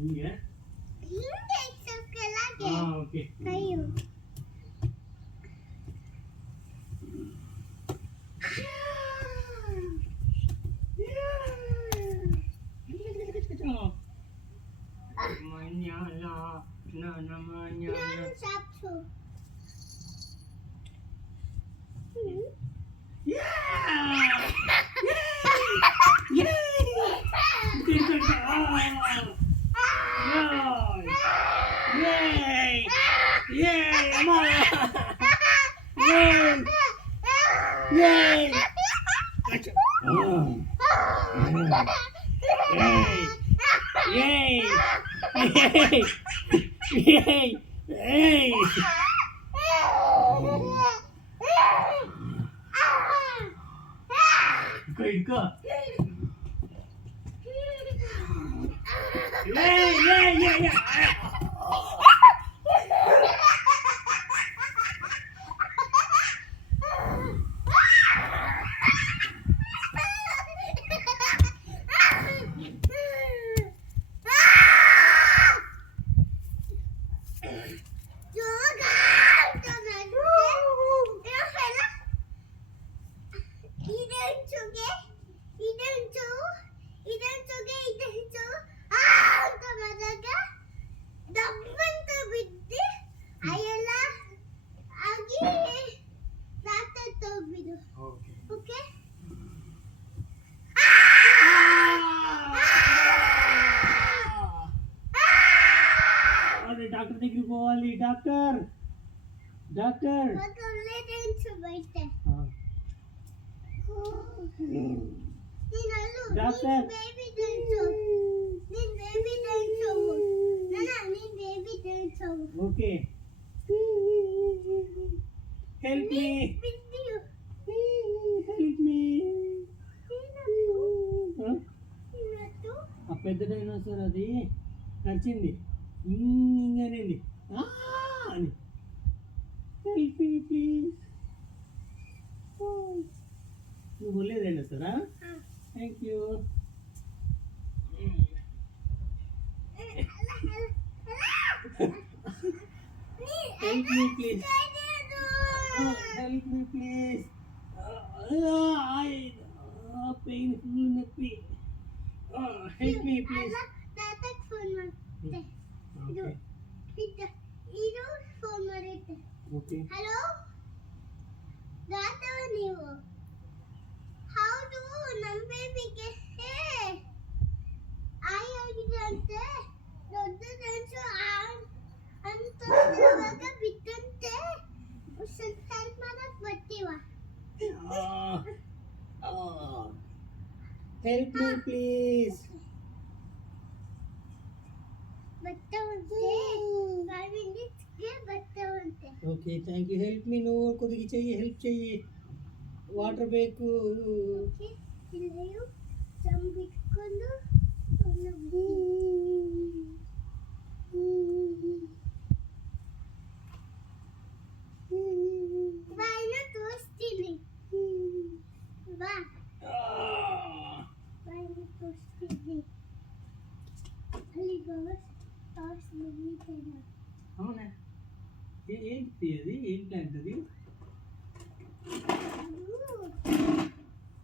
ಹಿಂಗೆ ಸ್ವಲ್ಪ ಕೆಳಗೆ ಓಕೆ ಕೈಯು Manana, nana manana. ನಾನು ಸಾಪ್ಸು Go. Okay? అరే డాక్టర్ దగ్గరికి పోవాలి doctor doctor doctor okay help me help me ఆ పెద్ద డైనోసార్ అది నడిచింది ఇంగనేది అని హెల్ప్ మీ ప్లీజ్ నువ్వు బోలే డైనోసారా thank you help me please help me please I painful noppi help me please okay hello ದಾತವ ನೀವು ಹೌದು ನಮ್ಮ ಬೇಬಿಗೆ ಆಗಿದೆ ಅಂತೆ ದೊಡ್ಡ ದಂಚು ಅಂತ ಇವಾಗ ಬಿಟ್ಟಂತೆ ಸ್ವಲ್ಪ ಹೆಲ್ಪ್ ಮಾಡಕ್ ಬರ್ತೀವ help me please ಬರ್ತವಂತೆ 5 minutesಗೆ ಬರ್ತವಂತೆ okay thank you help me no ಕೊದಿಗೆ चाहिए help चाहिए ವಾಟರ್ ಬೇಕು ಓಕೆ ಇಲ್ಲಿಯೂ ಸಂಬಿಟ್ಕೊಂಡು ಬಾಯಿನ ತೋರಿಸ್ತೀನಿ ಬಾ ಬಾಯಿನ ತೋರಿಸ್ತೀನಿ ಅಲ್ಲಿ ಟಾಸ್ ಮುಗಿತೇನೆ అవునా ఏంటి అది ఏం ప్లాంట్ అది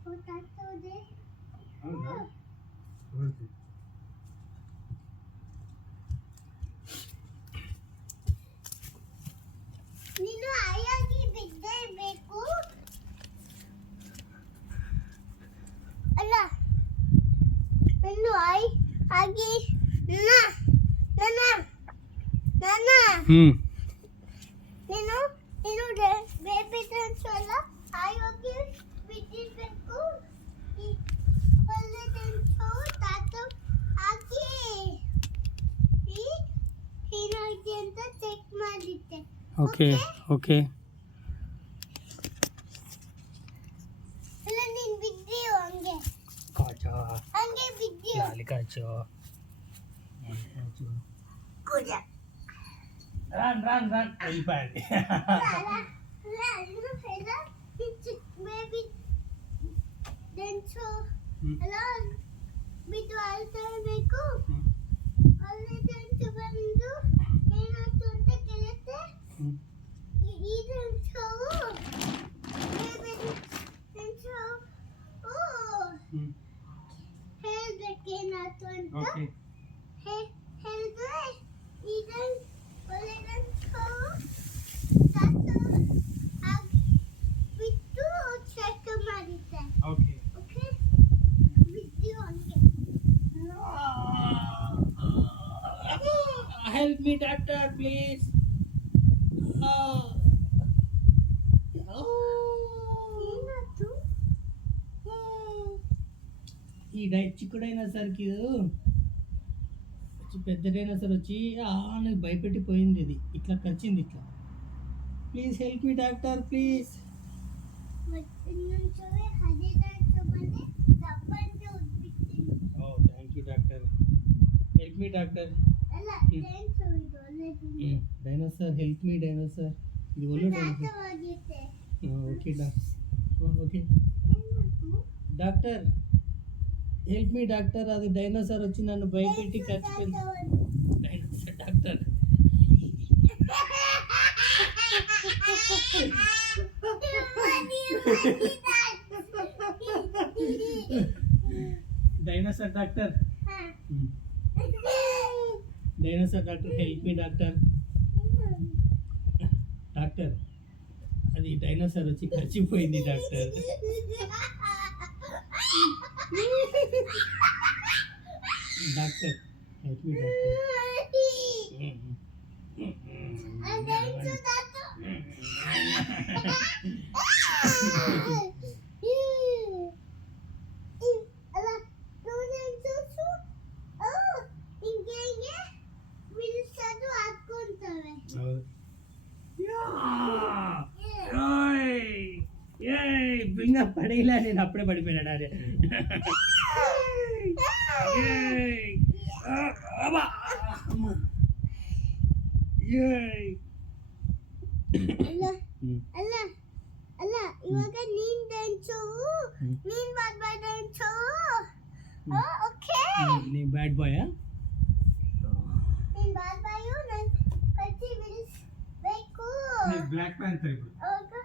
పొటాటోదే అవునా ನೀನು ಆಯಾಗಿ ಬಿದ್ದೇ ಬೇಕು ಅಲ್ಲ ನೀನು ಆಗಿ ನನ್ನ ನೀನು ಬೇಬಿ ಡ್ಯಾನ್ಸ್ ಅಲ್ಲ ಆಯೋಗಿ ಬಿದ್ದಿರ್ಬೇಕು ಒಳ್ಳೆ ಡ್ಯಾನ್ಸು ತಾತ ಹಾಕಿ ಏನಾಯ್ತು ಅಂತ ಚೆಕ್ ಮಾಡಿದ್ದೆ ఓకే ఓకే ಅಲ್ಲ ನೀನು ಬಿದ್ದೀಯೋ ಹಂಗೆ కాచా ಹಂಗೆ ಬಿದ್ದೀಯೋ గాలి కాచో ಕುಜ రన్ అయిపోయింది ಬೇಬಿ ಡ್ಯಾನ್ಸು ಅಲ್ಲ ಬಿದ್ದು ಆಳ್ತಾ ಇರಬೇಕು ಅಲ್ಲಿ that one. Okay Help Eden ಒಳ್ಳೆದನ್ that ಬಿಟ್ಟು ಚೆಕ್ ಮಾಡಿದ್ದೆ. ಓಕೆ ಓಕೆ ವಿಡಿಯೋ ಹಂಗೆ. Help me doctor please. ಏನಾಯ್ತು? ఈ చిక్కు డైనోసార్కి ఇది పెద్ద డైనోసార్ వచ్చి నాకు భయపెట్టి పోయింది. ఇది ఇట్లా కరిచింది ఇట్లా. Please help me doctor please. ಇನ್ನೊಂದ್ಸರಿ ಹದಿನೈದು ಬಂದು ದಬ್ಬಂದು ಉದ್ಬಿಡ್ತೀನಿ. Oh thank you doctor. Help me doctor. ಅಲ್ಲ ಡ್ಯಾನ್ಸ್ ಇದು ಒಳ್ಳೆದು. Dinosaur help me dinosaur. ఇది ఒళ్ళు డైనోసార్. ದಾಸವಾಗಿದೆ. Okay doctor. ఓకే ಏನಾಯ್ತು? Doctor help me doctor. అది డైనోసార్ వచ్చి నన్ను భయపెట్టి కరిచిపోయింది. Dinosaur doctor. Dinosaur doctor. Dinosaur doctor help me doctor. Doctor అది డైనోసార్ వచ్చి కరిచిపోయింది doctor. Doctor help me doctor. ಅಲ್ಲ ನೋಡಂತೂ ಹಿಂಗೆ ಬಿಲ್ಸದು ಹಾಕೊಂತವೆ. బింగ పడేలా నేను అప్పుడే పడిపోయినాడు. అరే ಅಲ್ಲ ಅಲ್ಲ ಅಲ್ಲ ಇವಾಗ ನೀನ್ ಡ್ಯಾನ್ಸು ನೀನ್ ಬಾಯ್ ಡ್ಯಾನ್ಸು. ಓಕೆ నీ బ్యాడ్ బాయ్. ನೀನ್ ಬಾಯು ನನ್ ಕಟ್ಟಿ ಬಿಡಿಸ್ಬೇಕು. ಬ್ಲ್ಯಾಕ್ ಪ್ಯಾಂಥರ್ ఇప్పుడు ಹೌದು.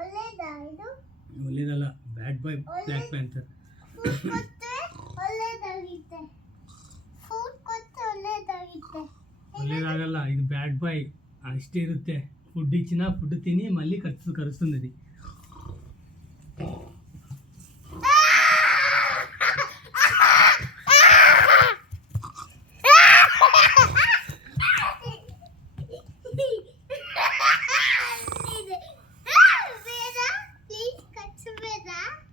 ಒಳ್ಳೇದಾ ಇದು? ಒಳ್ಳೇದಲ್ಲ, ಬ್ಯಾಡ್ ಬಾಯ್ ಬ್ಲ್ಯಾಕ್ ಪ್ಯಾಂಥರ್. ಫುಡ್ ಕೊಟ್ಟರೆ ಒಳ್ಳೇದಾಗುತ್ತೆ. ಫುಡ್ ಕೊಟ್ಟರೆ ಒಳ್ಳೇದಾಗುತ್ತೆ. ಒಳ್ಳೇದಾಗಲ್ಲ, ಇದು ಬ್ಯಾಡ್ ಬಾಯ್. ಅಷ್ಟೇ ಇರುತ್ತೆ. ಫುಡ್ ಇಚ್ಚಿನ ಫುಡ್ ತಿನಿ ಮళ్ళీ కరుస్తుంది అది.